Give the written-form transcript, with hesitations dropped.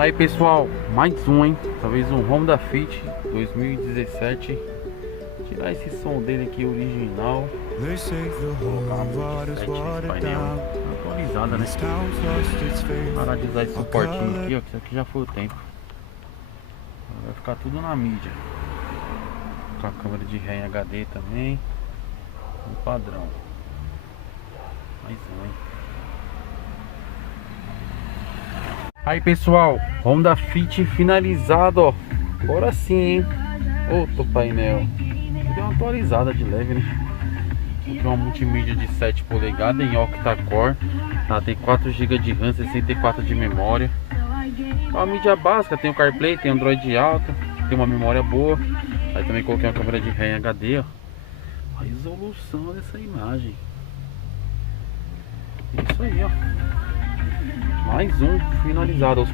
Aí pessoal, mais um, hein? Talvez um Honda Fit 2017. Tirar esse som dele aqui original. Colocar uma 7 nesse painel. Atualizada, né? Parar de usar esse suportinho aqui, ó. Que isso aqui já foi o tempo. Vai ficar tudo na mídia. Com a câmera de ré em HD também. Um padrão. Mais um, hein? Aí pessoal, Honda Fit finalizado, ó. Agora sim, hein? Outro painel. Deu uma atualizada de leve, né? Aqui uma multimídia de 7 polegadas em octa-core. Tá, tem 4 GB de RAM, 64 de memória. É uma mídia básica, tem o CarPlay, tem Android Auto, tem uma memória boa. Aí também coloquei uma câmera de ré em HD, ó. A resolução dessa imagem. Isso aí, ó. Mais um finalizado. Os